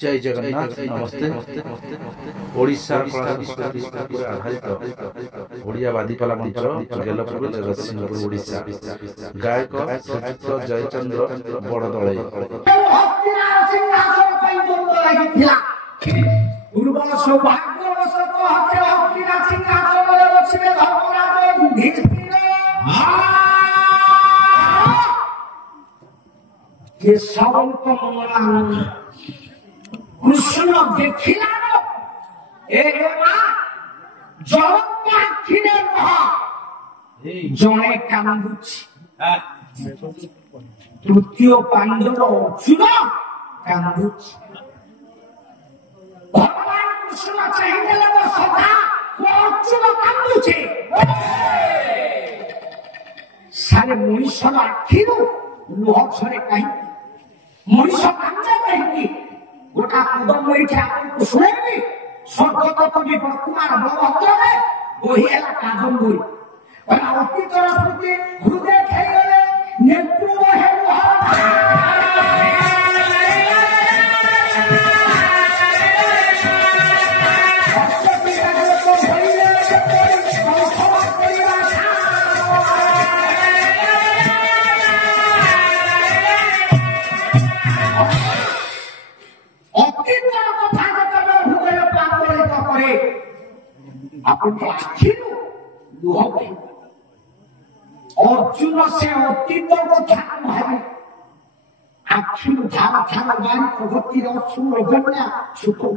जय जगन्नाथ नमस्ते ओडिशा कला संस्कृति पर आधारित ओडिया बादीपाला मंच गेलपुर जगतसिंहपुर ओडिशा गायक श्रीयुक्त जयचंद्र बड़दलई कृष्ण देखिला जड़े कांदुची तृतीय पांडव अर्जुन कांदुची भगवान कृष्ण चाहिए सदा अर्जुन कांदुचे सारे मनुष्य आखिर लुह झरे कहीं मनुष्य कांदे कहीं गोटा कदम आपको शुणेगी स्वर्गत कवि वर्तमान बलभद्र में वही है कादम्बरी अतीतर स्मृति हृदय खेले नेतृत्व है अर्जुन से अतीत ध्यान है आखिर धारा धारा गाड़ी प्रगति सुना छुटो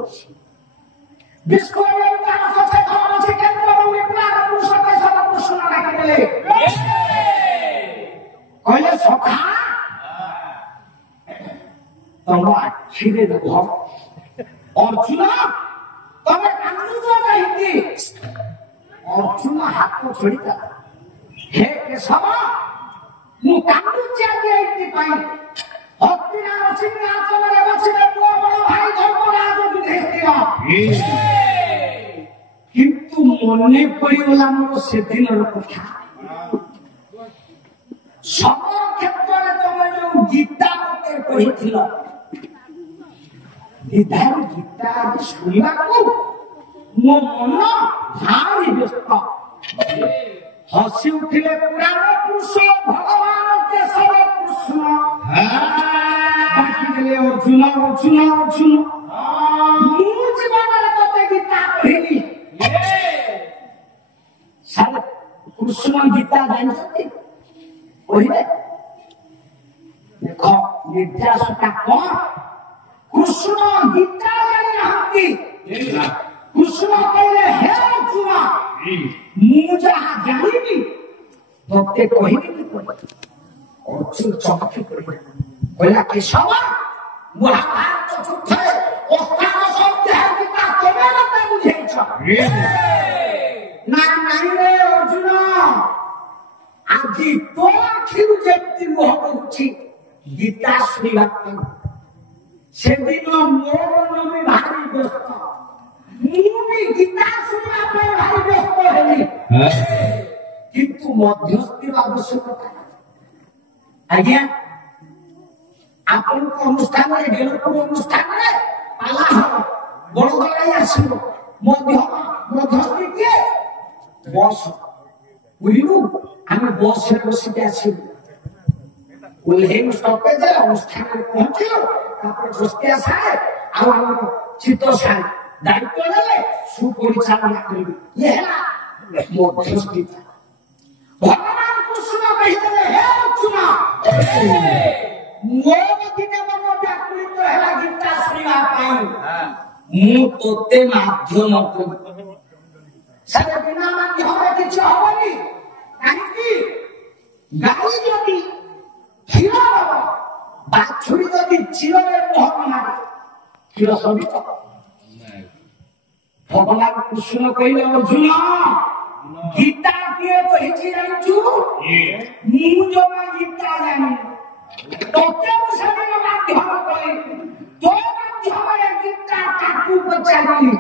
कहले सखा तुम आखिरे रुह अर्जुन तमें कांदुच कहीं अर्जुन हाथ छोड़ी हे केशव मु कांदुची हस्तिनार सिंहासନରେ बसिले पुଅ बड़ भाई धर्मराज युधिष्ठिर किंतु मने पड़गला मोर सेदिनर कथा समर क्षेत्र में तुम जो गीता मते कहिथिल विधान गीता शुणा को मो मन भारी व्यस्त हसी उठिले पुराण पुरुष भगवान केशव कृष्ण बाकी अर्जुन अर्जुन अर्जुन मु जीवन मते गीता पढ़ी सारे कृष्ण गीता जानते पढ़े देखो निर्देशता कौन कृष्ण गीता जानते कृष्ण कहले हे अर्जुन मु जहाँ जानी भक्ते कहनी अर्जुन चमकी पड़ा केशव महाभारत युद्ध अर्जुन आज तो आखिर जमी मुहूर्त गीता शुणा से दिन मोर मन में भारी व्यस्त मुझे गीता शुणा भारी व्यस्त है किंतु मध्यस्थी आवश्यकता आज्ञा आपण अनुष्ठान गेलपुर अनुष्ठान पाला बड़गलाई आसो मध्यस्थी किए बस बुझलु आम बस रे बसिक आसलु ओल्हेम स्टॉपेज अनुष्ठान पहुंचल बस्तिया साहे चित्त साहे दायित्व ले सुपरिचालना करेंगे ये है मध्यस्थी भगवान कृष्ण कहिदेले हे अर्जुन मोर दिने मन व्याकुलित हैला गीता शुणा पाई मु तोते माध्यम को सब बिना माध्यम किछ होबनी काहे गाई जदी क्षीर बाछुरी जदी चिररे मोह मारे क्षीर सबित भगवान कृष्ण कहले अर्जुन गीता किए कहिछि जानछु मु जो गीता जानी तोते मुसलमान माध्यम कहि तो माध्यम रे गीता काकू पचारी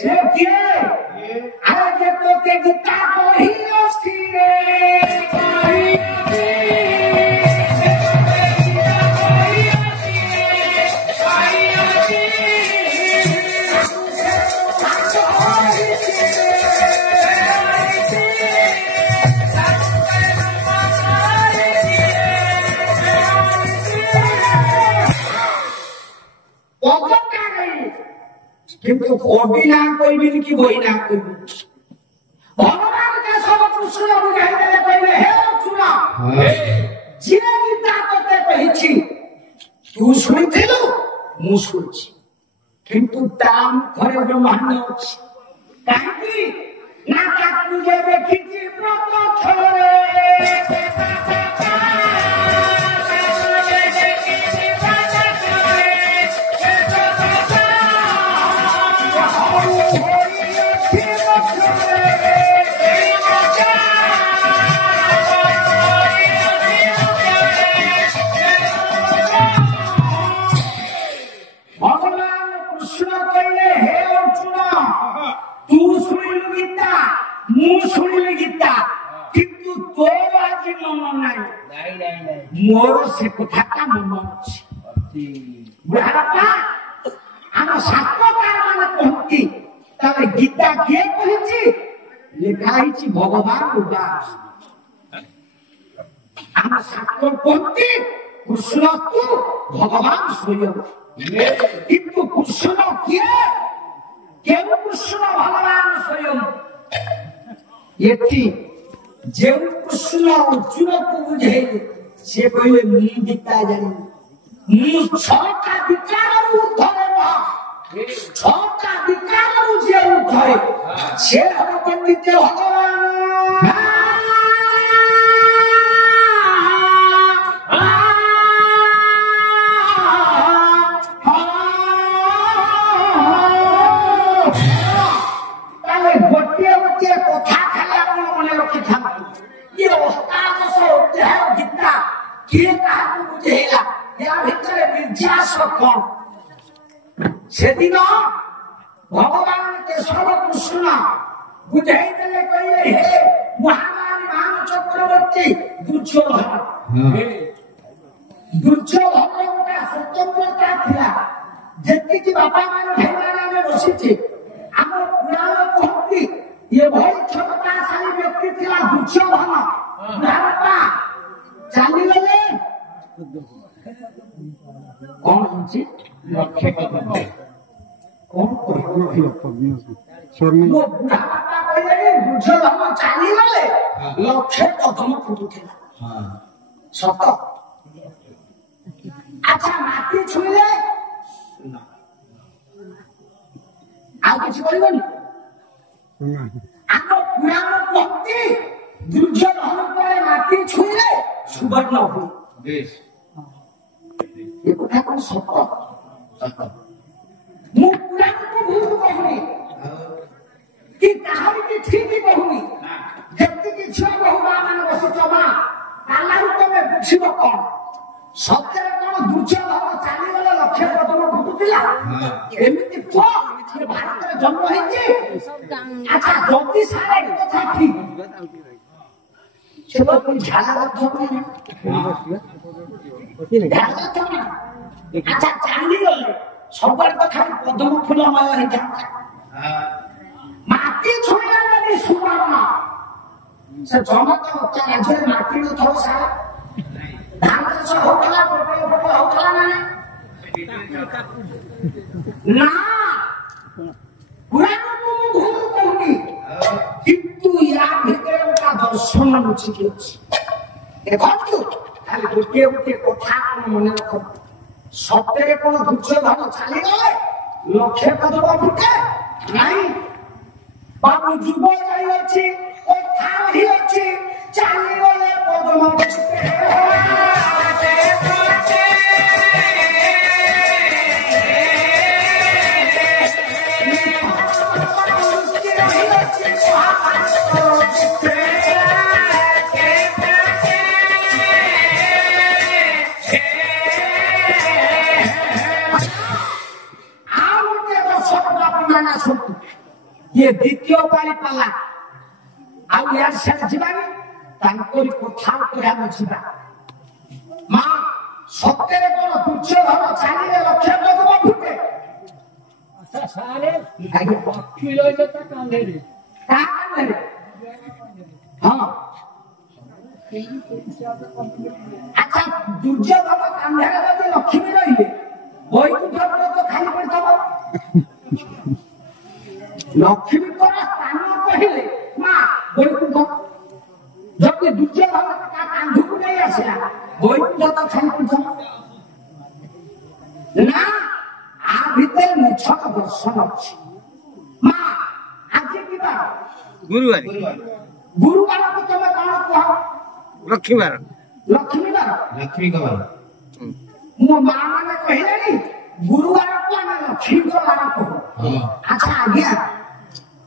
से किए अरे जे तोते गीता कहि अछि रे कहि अछि পদটা নেই কিন্তু কবি না কইবেন কি বই না কইবেন ভগবানকে সব কৃষ্ণ বুঝাই দেলে কইবে হে অর্জুন যে গীতা তোতে কইছি তু শুনিছিলু মু শুনছি কিন্তু তাম ঘরে ব্রহ্মাণ্ড আছে কাহিকি না তাকু যে দেখিছি ব্রত ছলে मोर से कथा मन अच्छी बुढ़ापा आम शास्त्रकार मान कहती तबे गीता किए कहिछि लिखाइछि भगवान उदास आम शास्त्र कहती कृष्ण तू भगवान स्वयं किंतु कृष्ण किए केव कृष्ण भगवान स्वयं यति जेउ कृष्ण अर्जुन को बुझे से कहले मु गीता जानी मु छटा विकार उद्धरे रह छटा विकार जे उद्धरे से हम पंडित भगवान ताले गोटे गोटे कथा खाली आपण मने रखि थांतु ये ओस्ताद सो अध्याय गीता किए काहू बुझेला या भितरे विज्ञास कोन सेदिन भगवान केशव कृष्ण बुझाई देले कहले हे महारानी महान चक्रवर्ती दुर्योधन दुर्योधन का स्वतंत्रता थिला जेति कि बापा मान भेमाना में बसिछि हम पुराण कहती ये बहुत क्षमताशाली व्यक्ति थिला दुर्योधन भारता चाली गले कौन होची लक्ष्य कौन स्वर्णी वो बुढ़ापा कहले दुर्योधन चाली गले लक्ष्य कदम फुटुथिला हां सत अच्छा माटी छुइले आ किछ बोलबनी आको पुराण भक्ति दुर्योधन पर माटी छुइले सुवर्ण हो बेश ये कथा कोन सत मु पुराण को भूल कहनी कि कहानी की ठीक कहनी जति की छुआ बहुमा मान बसचमा कालारु तमे बुझिबो कोन सत्य कोन दुर्योधन चाली गला लक्ष्य कदम फुटुतिला एमिति को ये भारत रे जन्म हेछि अच्छा जति सारे कथा ठीक से तो कोई झाला थोड़ी ना अच्छा चाली गले सबर कथा पद्म फूलमय हे था माटी छोड़ला वाली सुवर्ण से जमत होता राज्य में माटी नो थोड़ा सा धान से होतला पटल होतला ना पुराण को भूल कहनी किंतु या भीतर का दर्शन लुचि गेछि देखंतु खाली गोटे गोटे कथा मन रख सत्य कोन दुर्योधन चाली गले लक्ष्य कदम फुटे नहीं बाबू जुब जाई अछि कथा ही अछि चाली गले पदम फुटे ये द्वितीय पाली पाला आ यार से जीवानी तांकोरी कथा पर हम जीवा मां सत्य रे कोन दुर्योधन चाली रे लक्ष्य कदम फुटे अच्छा साले आगे पक्षी लई जता कांदे रे हां अच्छा दुर्योधन कांधे रे लक्ष्मी रहिले বৈকুণ্ঠ তো খালি পড়িথব লক্ষ্মীଙ୍କର ସ୍ଥାନ କହିଲେ ମା ବୈକୁଣ୍ଠ ଯଦି ଦୁର୍ଯ୍ୟୋଧନ ତା କାନ୍ଧକୁ ନେଇ ଆସିଲା ବୈକୁଣ୍ଠ ତ ଖାଲି ପଡିଥବ ନା ଆ ଭିତରେ ମିଛ ଦର୍ଶନ ଅଛି ମା ଆଜି କିବା ଗୁରୁବାର ଗୁରୁବାରକୁ ତମେ କଣ କୁହ ଲକ୍ଷ୍ମୀବାର ଲକ୍ଷ୍ମୀବାର ଲକ୍ଷ୍ମୀବାର ମୋ ମା ମାନେ କହିଲେଣି ଗୁରୁବାରକୁ ଆମେ ଲକ୍ଷ୍ମୀଙ୍କ ବାର କହୁ ଆଚ୍ଛା ଆଜ୍ଞା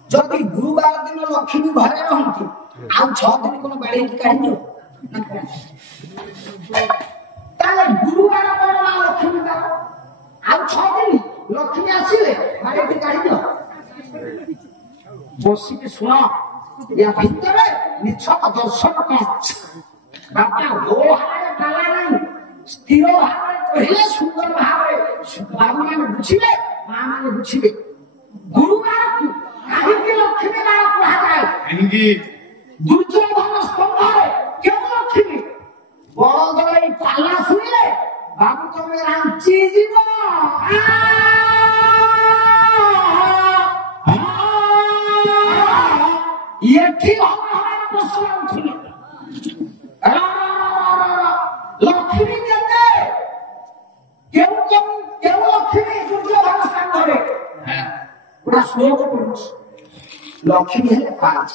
ଯଦି ଗୁରୁବାର ଦିନ ଲକ୍ଷ୍ମୀ ଘରେ ରହନ୍ତି ଆଉ 6 ଦିନ କଣ ବାଡେଇକି କାଢିଦିଅ ତାହେଲେ ଗୁରୁବାର କଣ ମା ଲକ୍ଷ୍ମୀ ବାର ଆଉ 6 ଦିନ ଲକ୍ଷ୍ମୀ ଆସିଲେ ବାଡେଇକି କାଢିଦିଅ ବସିକି ଶୁଣ ୟା ଭିତରେ ମିଛ ଦର୍ଶନ କଣ ବାପା ହୋ ହାରେ ପାଲା ନାହିଁ ସ୍ଥିର ଭାବରେ କହିଲେ ସୁନ୍ଦର ଭାବରେ ବାବୁମାନେ ବୁଝିବେ ମା ମାନେ ବୁଝିବେ ଗୁରୁବାରକୁ କାହିଁକି ଲକ୍ଷ୍ମୀ ବାର କୁହାଯାଏ କାହିଁକି ଦୁର୍ଯ୍ୟୋଧନ ସ୍ତମ୍ଭରେ କେଉଁ ଲକ୍ଷ୍ମୀ ବଳଦ ଏଇ ପାଲା ଶୁଣିଲେ ବାବୁ ତମେ ରାଞ୍ଚି ଯିବ ଏଠି ପ୍ରଶ୍ନ ଉଠିଲେ ଲକ୍ଷ୍ମୀ କେତେ କେଉଁ ଲକ୍ଷ୍ମୀ ଦୁର୍ଯ୍ୟୋଧନ ସ୍ଥାନରେ ଗୋଟେ ଶ୍ଲୋକ ପଢୁଛି ଲକ୍ଷ୍ମୀ ହେଲେ 5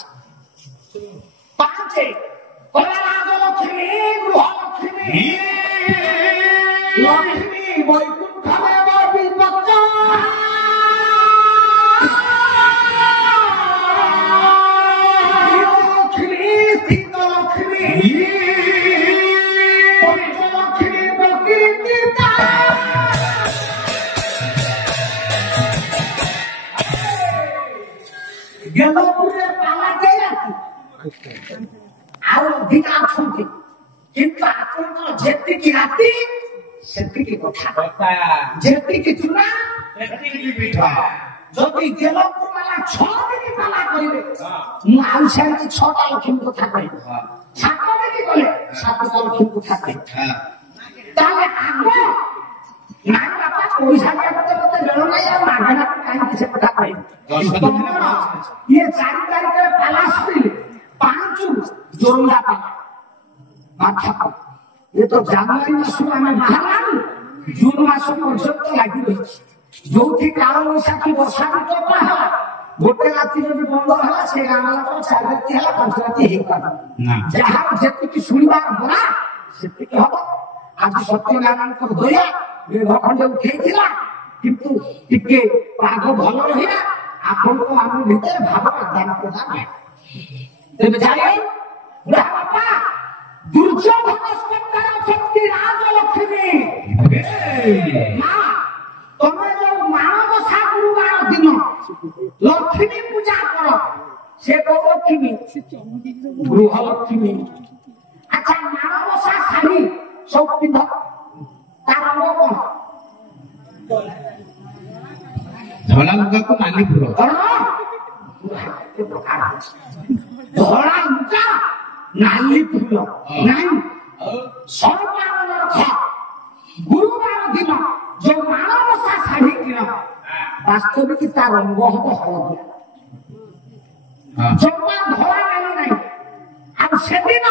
ଲକ୍ଷ୍ମୀ ଗୃହଲକ୍ଷ୍ମୀ ଲକ୍ଷ୍ମୀ ବୈକୁଣ୍ଠ ବିପକ୍ତ ଲକ୍ଷ୍ମୀ ସ୍ଥିତ ଲକ୍ଷ୍ମୀ ପଞ୍ଚଲକ୍ଷ୍ମୀ ପ୍ରକୃତିତା ଗେଲପୁରରେ ପାଲା ଦେଇନାହାନ୍ତି ଆଉ ଅଧିକା ଅଛନ୍ତି କିନ୍ତୁ ଆପଣଙ୍କର ଯେତିକି ରାତି ସେତିକି କଥା ଯେତିକି ଚୁନା ସେତିକି ପିଠା ଯଦି ଗେଲପୁର ବାଲା 6 ଦିନ ପାଲା କରିବେ ମୁଁ ଆଉ ସେମିତି 6ଟା ଲକ୍ଷ୍ମୀ କଥା କହିବି 7 ଦିନ କଲେ 7ଟା ଲକ୍ଷ୍ମୀ କଥା କହିବି ତାହେଲେ ଆଗ ନାଇଁ ବାପା ପଇସା ମତେ ବେଳ ନାହିଁ ଆଉ ମାଗଣା କାହିଁକି ସେ କଥା କହିବି ଇଏ 4 ତାରିଖରେ ପାଲା ସରିଲେ 5 ଜୋରନ୍ଦା ପାଲା ମାଥା ये तो ଜାନୁଆରୀ ମାସରୁ ଆମେ ବାହାରିଲାଣି ଜୁନ ମାସ ପର୍ଯ୍ୟନ୍ତ ଲାଗି ରହିଛି ଯୋଉଠି କାଳ ବୈଶାଖୀ ବର୍ଷା ବିପଦ ହେଲା ଗୋଟେ ରାତି ଯଦି ବନ୍ଦ ହେଲା ସେ ଗାଁ 4 ରାତି ହେଲା 5 ରାତି ହେଇପାରେ ଯାହାର ଯେତିକି ଶୁଣିବାର ବରା ସେତିକି ହବ ଆଜି ସତ୍ୟନାରାୟଣଙ୍କ ଦୟା ମେଘ ଖଣ୍ଡେ ଉଠେଇଥିଲା କିନ୍ତୁ ଟିକେ ପାଗ ଭଲ ରହିଲା ଆପଣଙ୍କୁ ଆମ ଭିତରେ ଭାବ ଆଦାନ ପ୍ରଦାନ ତେବେ ଜାଣିବେ ବାପା ଦୁର୍ଯ୍ୟୋଧନ ସ୍କନ୍ଧର ଶକ୍ତି ରାଜଲକ୍ଷ୍ମୀ ମା ତମେ ଯୋଉ ମାଣବସା ଗୁରୁବାର ଦିନ ଲକ୍ଷ୍ମୀ ପୂଜା କର ସେ କୋଉ ଲକ୍ଷ୍ମୀ ଗୃହଲକ୍ଷ୍ମୀ ଆଚ୍ଛା ମାଣବସା ଶାଢୀ ସବୁ ପିନ୍ଧ ତାର ରଙ୍ଗ କଣ ଧଳା ଲୁଗାକୁ ନାଲି ଫୁଲ ଧଳା ଲୁଗା ନାଲି ଫୁଲ ନାଇଁ ସର୍ବାନନ୍ଦ ରଖ ଗୁରୁବାର ଦିନ ଯୋଉ ମାଣବସା ଶାଢୀ କିଣ ବାସ୍ତବିକ ତା ରଙ୍ଗ ହବ ହଳଦିଆ ଜମା ଧଳା ନାଲି ନାହିଁ ଆଉ ସେଦିନ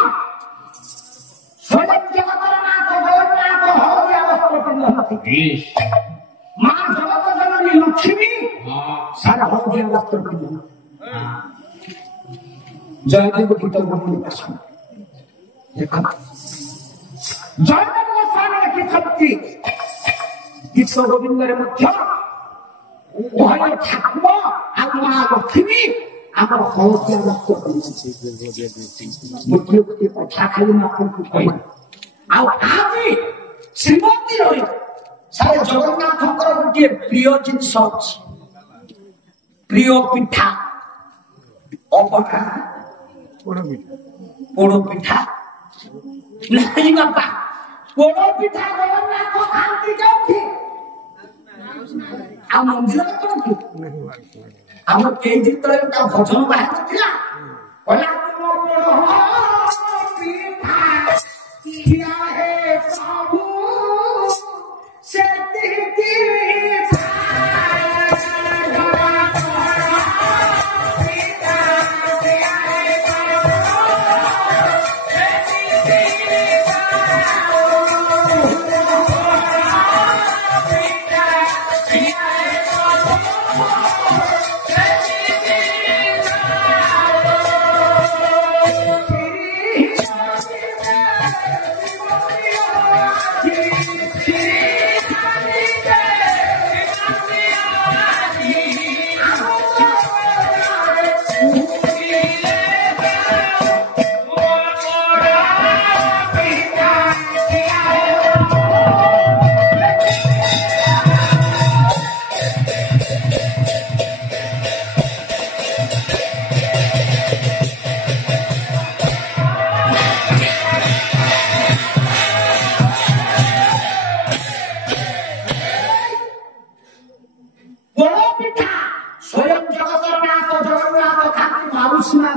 ସ୍ୱୟଂ ଜଗତର ନାଥ ଜଗନ୍ନାଥ ହଳଦିଆ ବସ୍ତ୍ର ପିନ୍ଧନ୍ତି ମା ଜଗତ ଜନନୀ ଲକ୍ଷ୍ମୀ ସାରା ହଳଦିଆ ବସ୍ତ୍ର ପିନ୍ଧନ୍ତି ଜୟଦେବ ଗୀତ ଗୋବିନ୍ଦ ଦେଖ ଜୟଦେବ ଗୋସ୍ୱାମୀ ଲେଖିଛନ୍ତି ଗୀତ ଗୋବିନ୍ଦରେ ମଧ୍ୟ ଉଭୟ ଠାକୁର ଆଉ ମା ଲକ୍ଷ୍ମୀ ଆମର ହଳଦିଆ ବସ୍ତ୍ର ଗୋଟିଏ ଗୋଟିଏ କଥା ଖାଲି ମୁଁ ଆପଣଙ୍କୁ କହିବି ଆଉ ଆଜି ଶ୍ରୀମନ୍ଦିରରେ ସାରା ଜଗନ୍ନାଥଙ୍କର ଗୋଟିଏ ପ୍ରିୟ ଜିନିଷ ଅଛି ପ୍ରିୟ ପିଠା ଅବଢା ପୋଡ ପିଠା ନାଇଁ ବାପା ପୋଡ ପିଠା ଜଗନ୍ନାଥ ଖାଆନ୍ତି ଯୋଉଠି ଆଉ ମନ୍ଦିରରେ କୋଉଠି ଆମର କେଇ ଦିନ ତଳେ ତା ଭଜନ ବାହାରି ନଥିଲା କହିଲା ତୁମ ପୋଡ ପିଠା କିଆ ହେ ପ୍ରଭୁ ସେତିକି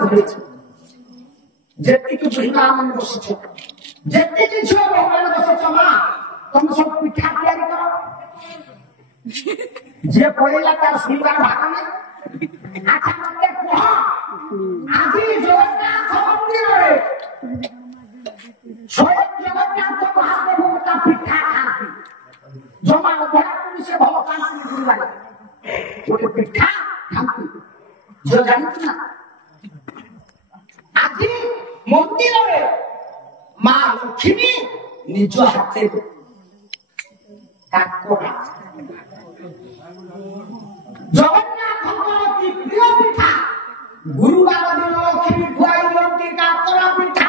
ଧରିଛି ଯେତିକି ବୁଢ଼ୀମାନେ ବସିଛ ଯେତିକି ଝିଅ ବୋହୂମାନେ ବସିଛ ମା ତମେ ସବୁ ପିଠା ତିଆରି କର ଯେ ପଳେଇଲା ତାର ଶୁଣିବାର ଭାଗ ନାହିଁ ଆଚ୍ଛା ମତେ କୁହ ଆଜି ଜଗନ୍ନାଥ ମନ୍ଦିରରେ ସ୍ୱୟଂ ଜଗନ୍ନାଥ ମହାପ୍ରଭୁ ଗୋଟା ପିଠା ଖାଆନ୍ତି ଜମା ଅଭଡ଼ାକୁ ସେ ଭଲ ପାଆନ୍ତି ଗୁରୁବାର ଗୋଟେ ପିଠା ଖାଆନ୍ତି ଝିଅ ଜାଣିଛୁ ନା ଆଜି ମନ୍ଦିରରେ ମା ଲକ୍ଷ୍ମୀ ନିଜ ହାତରେ କାକରା ଜଗନ୍ନାଥଙ୍କର ଅତି ପ୍ରିୟ ପିଠା ଗୁରୁବାର ଦିନ ଲକ୍ଷ୍ମୀ ଖୁଆଇ ଦିଅନ୍ତି କାକରା ପିଠା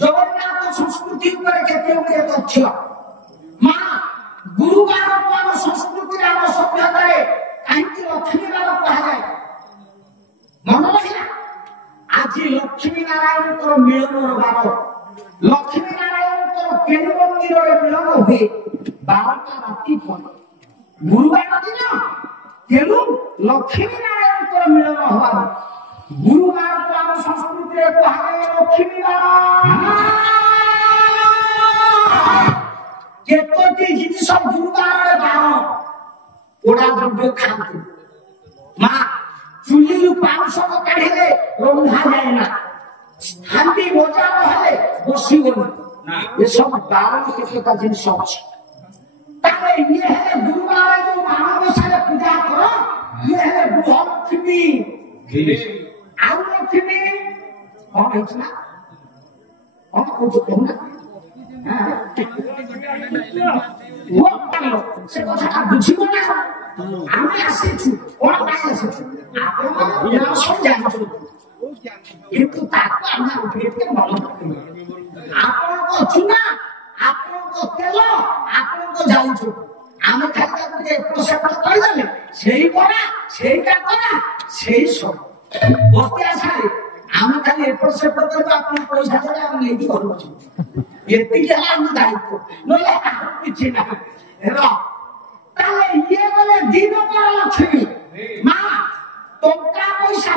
ଜଗନ୍ନାଥ ସଂସ୍କୃତି ଉପରେ କେତେ ଗୁଡିଏ ତଥ୍ୟ ମା ଗୁରୁବାର ଆମ ସଂସ୍କୃତିରେ ଆମ ସଭ୍ୟତାରେ କାହିଁକି ଲକ୍ଷ୍ମୀ ବାର କୁହାଯାଏ ମନେ ରଖିଲା ଆଜି ଲକ୍ଷ୍ମୀ ନାରାୟଣଙ୍କର ମିଳନର ବାର ଲକ୍ଷ୍ମୀ ନାରାୟଣଙ୍କର କେଉଁ ମନ୍ଦିରରେ ମିଳନ ହୁଏ 12ଟା ରାତି ପରେ ଗୁରୁବାର ଦିନ ତେଣୁ ଲକ୍ଷ୍ମୀ ନାରାୟଣଙ୍କର ମିଳନ ହବାର ଗୁରୁବାରକୁ ଆମ ସଂସ୍କୃତିରେ କୁହାଯାଏ ଲକ୍ଷ୍ମୀ ବାର କେତୋଟି ଜିନିଷ ଗୁରୁବାରରେ ବାର ପୋଡ଼ା ଦ୍ରବ୍ୟ ଖାଆନ୍ତି ମା ଚୁଲିରୁ ପାଉଁଶ କାଢିଲେ ରନ୍ଧା ଯାଏ ନା ହାଣ୍ଡି ବଜାର ହେଲେ ବସିବନି ଏସବୁ ବାର କେତେଟା ଜିନିଷ ଅଛି ତାହେଲେ ଇଏ ହେଲେ ଗୁରୁବାର ଯୋଉ ମାଣବସାରେ ପୂଜା କର ଇଏ ହେଲେ ଗୃହଲକ୍ଷ୍ମୀ ଆଉ ଲକ୍ଷ୍ମୀ କଣ ହେଇଛି ନା କଣ କହୁଛୁ କହୁନା ସେ କଥାଟା ବୁଝିବ ନା ଆମେ ଆସିଛୁ କଣ ପାଇଁ ଆସିଛୁ ଆପଣ ସବୁ ଜାଣିଛୁ କିନ୍ତୁ ତାକୁ ଆମେ ଏତେ ଭଲ ଆପଣଙ୍କ ଚୁନା ଆପଣଙ୍କ ତେଲ ଆପଣଙ୍କ ଯାଉଛୁ ଆମେ ଖାଲି ତାକୁ ଏପଟ ସେପଟ କରିଦେଲେ ସେଇ କରା ସେଇ କାକରା ସେଇ ସବୁ ବସ୍ତି ଆସାରେ ଆମେ ଖାଲି ଏପଟ ସେପଟ କରିବା ଆପଣ ପଇସା ଦେଲେ ଆମେ ନେଇକି ଘରକୁ ଏତିକି ହେଲା ଆମ ଦାୟିତ୍ୱ ନହେଲେ କିଛି ନାହିଁ ତାହେଲେ ଇଏ ଗଲେ ଦିନକର ଲକ୍ଷ୍ମୀ ମା ଟଙ୍କା ପଇସା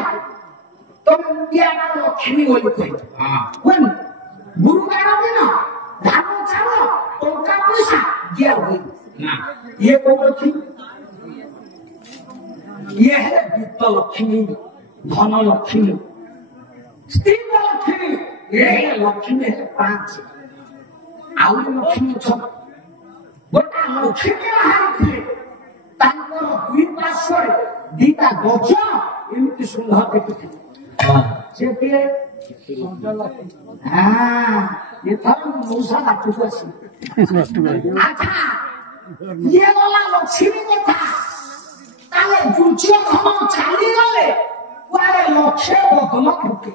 ତମେ ଇଣ୍ଡିଆର ଲକ୍ଷ୍ମୀ ବୋଲି କହିବ ଗୁରୁବାର ଦିନ ଧାନ ଚାଉଳ ଟଙ୍କା ପଇସା ଦିଆ ହୁଏ ଇଏ କୋଉ ଲକ୍ଷ୍ମୀ ଇଏ ହେଲେ ବିତ୍ତ ଲକ୍ଷ୍ମୀ ଧନ ଲକ୍ଷ୍ମୀ ସ୍ତ୍ରୀ ଲକ୍ଷ୍ମୀ ଏ ଲକ୍ଷ୍ମୀ ହେଲେ 5 ଆହୁରି ଲକ୍ଷ୍ମୀ ଅଛନ୍ତି ଗୋଟା ଲକ୍ଷ୍ମୀ ବାହାରିଥିଲେ ତାଙ୍କର ଦୁଇ ପାର୍ଶ୍ୱରେ 2ଟା ଗଜ ଏମିତି ସୁନ୍ଦର ଦେଖିଥିଲେ ସେ କିଏ ଏଥର ମଉସା ବାଟକୁ ଆସିବେ ଆଚ୍ଛା ଇଏ ଗଲା ଲକ୍ଷ୍ମୀ କଥା ତାହେଲେ ଦୁର୍ଯ୍ୟୋଧନ ଚାଲିଗଲେ କୁଆଡେ ଲକ୍ଷ୍ୟ ବଦଳ ଫୁଟେ